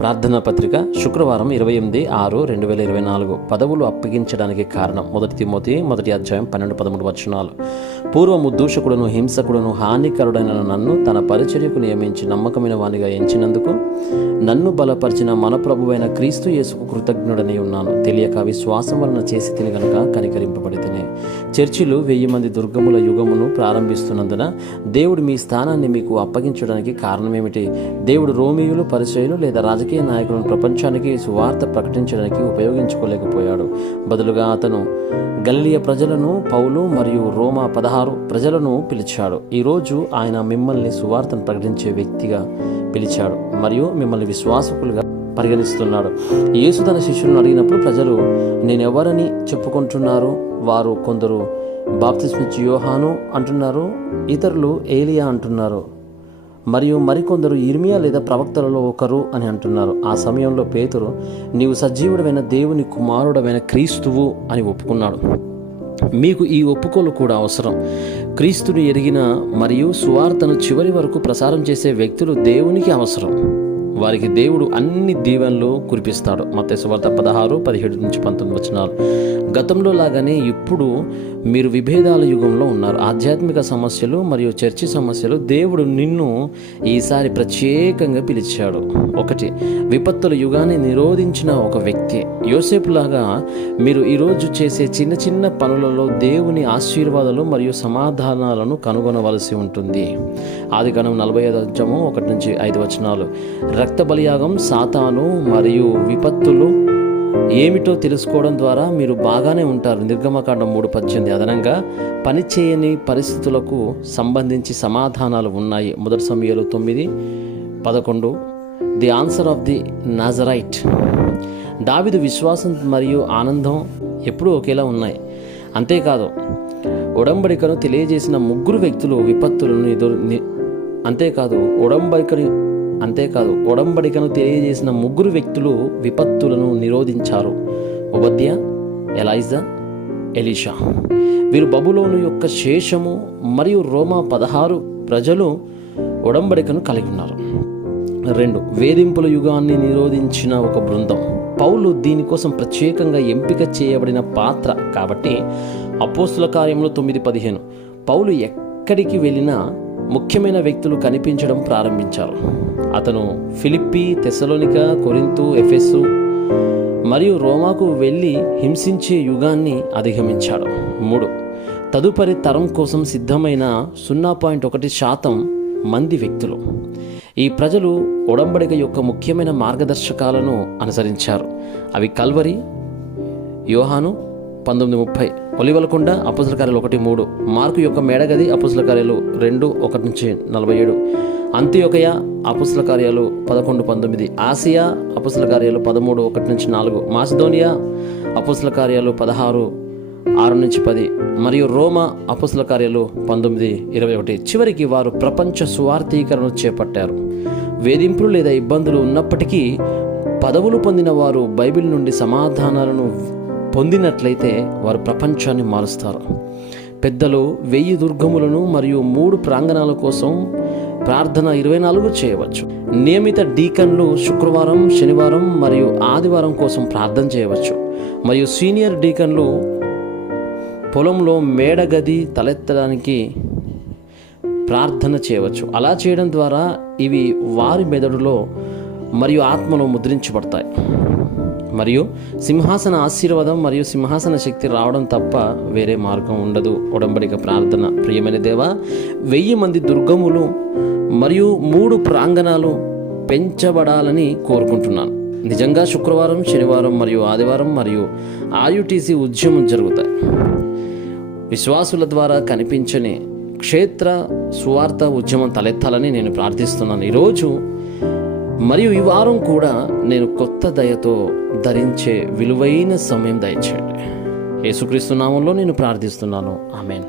ప్రార్థనా పత్రిక శుక్రవారం 28/6/2024 పదవులు అప్పగించడానికి కారణం 1 తిమోతి 1:12-13 వచనాలు. పూర్వము దూషకుడును హింసకుడును హానికరుడైన నన్ను తన పరిచర్యకు నియమించి నమ్మకమైన వానిగా ఎంచినందుకు నన్ను బలపరిచిన మన ప్రభువైన క్రీస్తు యేసుకు కృతజ్ఞుడని ఉన్నాను. తెలియక విశ్వాసం వలన చేసి తిని గనుక కనికరింపబడితేనే. చర్చిలు 1000 మంది దుర్గముల యుగమును ప్రారంభిస్తున్నందున దేవుడు మీ స్థానాన్ని మీకు అప్పగించడానికి కారణమేమిటి? దేవుడు రోమియులు, పరిసయ్యులు లేదా రాజకీయ నాయకులను ప్రపంచానికి సువార్త ప్రకటించడానికి ఉపయోగించుకోలేకపోయాడు. బదులుగా అతను గలిలయ ప్రజలను, పౌలు మరియు రోమా 16 ప్రజలను పిలిచాడు. ఈరోజు ఆయన మిమ్మల్ని సువార్తను ప్రకటించే వ్యక్తిగా పిలిచాడు మరియు మిమ్మల్ని విశ్వాసకులుగా పరిగణిస్తున్నాడు. యేసు తన శిష్యులను అడిగినప్పుడు ప్రజలు నేనెవరని చెప్పుకుంటున్నారు? వారు కొందరు బాప్తిస్మిచ్చు యోహాను అంటున్నారు, ఇతరులు ఏలియా అంటున్నారు, మరియు మరికొందరు ఇర్మియా లేదా ప్రవక్తలలో ఒకరు అని అంటున్నారు. ఆ సమయంలో పేతురు నీవు సజీవుడమైన దేవుని కుమారుడమైన క్రీస్తువు అని ఒప్పుకున్నాడు. మీకు ఈ ఒప్పుకోలు కూడా అవసరం. క్రీస్తుని ఎరిగిన మరియు సువార్తను చివరి వరకు ప్రసారం చేసే వ్యక్తులు దేవునికి అవసరం. వారికి దేవుడు అన్ని దీవెనలు కురిపిస్తాడు. మత్తయి సువార్త 16:17-19 వచనాలు. గతంలో లాగానే ఇప్పుడు మీరు విభేదాల యుగంలో ఉన్నారు. ఆధ్యాత్మిక సమస్యలు మరియు చర్చి సమస్యలు. దేవుడు నిన్ను ఈసారి ప్రత్యేకంగా పిలిచాడు. 1 విపత్తుల యుగాన్ని నిరోధించిన ఒక వ్యక్తి. యోసేపులాగా మీరు ఈరోజు చేసే చిన్న చిన్న పనులలో దేవుని ఆశీర్వాదాలు మరియు సమాధానాలను కనుగొనవలసి ఉంటుంది. ఆదికాండం 45:1-5 వచనాలు. రక్త బలియాగం, సాతాను మరియు విపత్తులు ఏమిటో తెలుసుకోవడం ద్వారా మీరు బాగానే ఉంటారు. నిర్గమకాండం 3:18. అదనంగా పనిచేయని పరిస్థితులకు సంబంధించి సమాధానాలు ఉన్నాయి. 1 సమూయేలు 9:11. The answer of the Nazarite. దావీదు విశ్వాసం మరియు ఆనందం ఎప్పుడూ ఒకేలా ఉన్నాయి. అంతేకాదు ఉడంబడికను తెలియజేసిన 3 వ్యక్తులు విపత్తులను ఉడంబడికను తెలియజేసిన 3 వ్యక్తులు విపత్తులను నిరోధించారు. ఓబద్యా, ఎలైజా, ఎలీషా. వీరు బబులోను యొక్క శేషము మరియు రోమా 16 ప్రజలు ఉడంబడికను కలిగి ఉన్నారు. 2 వేధింపుల యుగాన్ని నిరోధించిన ఒక బృందం. పౌలు దీనికోసం ప్రత్యేకంగా ఎంపిక చేయబడిన పాత్ర కాబట్టి అపోస్తుల కార్యములు 9:15. పౌలు ఎక్కడికి వెళ్ళినా ముఖ్యమైన వ్యక్తులు కనిపించడం ప్రారంభించారు. అతను ఫిలిప్పి, తెస్సలోనిక, కొరింతు, ఎఫెసు మరియు రోమాకు వెళ్ళి హింసించే యుగాన్ని అధిగమించాడు. 3 తదుపరి తరం కోసం సిద్ధమైన 0.1% మంది వ్యక్తులు. ఈ ప్రజలు ఒడంబడిక యొక్క ముఖ్యమైన మార్గదర్శకాలను అనుసరించారు. అవి కల్వరి, యోహాను 19:30, ఒలివల కొండ అపోస్తల కార్యాలు 1:3, మార్కు యొక్క మేడగది అపోస్తల కార్యాలు 2:1-47, అంతియొకయ అపోస్తల కార్యాలు 11:19, ఆసియా అపోస్తల కార్యాలు 13:1-4, మాసిదోనియా అపోస్తల కార్యాలు 16:6-10 మరియు రోమా అపోస్తల కార్యాలు 19:21. చివరికి వారు ప్రపంచ సువార్థీకరణను చేపట్టారు. వేధింపులు లేదా ఇబ్బందులు ఉన్నప్పటికీ పదవులు పొందిన వారు బైబిల్ నుండి సమాధానాలను పొందినట్లయితే వారు ప్రపంచాన్ని మారుస్తారు. పెద్దలు 1000 దుర్గములను మరియు 3 ప్రాంగణాల కోసం ప్రార్థన 24 చేయవచ్చు. నియమిత డీకన్లు శుక్రవారం, శనివారం మరియు ఆదివారం కోసం ప్రార్థన చేయవచ్చు. మరియు సీనియర్ డీకన్లు పొలంలో మేడగది తలెత్తడానికి ప్రార్థన చేయవచ్చు. అలా చేయడం ద్వారా ఇవి వారి మెదడులో మరియు ఆత్మలో ముద్రించబడతాయి మరియు సింహాసన ఆశీర్వాదం మరియు సింహాసన శక్తి రావడం తప్ప వేరే మార్గం ఉండదు. ఒడంబడిక ప్రార్థన. ప్రియమైన దేవా, 1000 మంది దుర్గములు మరియు 3 ప్రాంగణాలు పెంచబడాలని కోరుకుంటున్నాను. నిజంగా శుక్రవారం, శనివారం మరియు ఆదివారం మరియు ఆర్యుటీసీ ఉద్యమం జరుగుతాయి. విశ్వాసుల ద్వారా కనిపించని క్షేత్ర సువార్త ఉద్యమం తలెత్తాలని నేను ప్రార్థిస్తున్నాను. ఈరోజు మరియు ఈ వారం కూడా నేను కొత్త దయతో ధరించే విలువైన సమయం దయచేయండి. యేసుక్రీస్తు నామంలో నేను ప్రార్థిస్తున్నాను. ఆమేన్.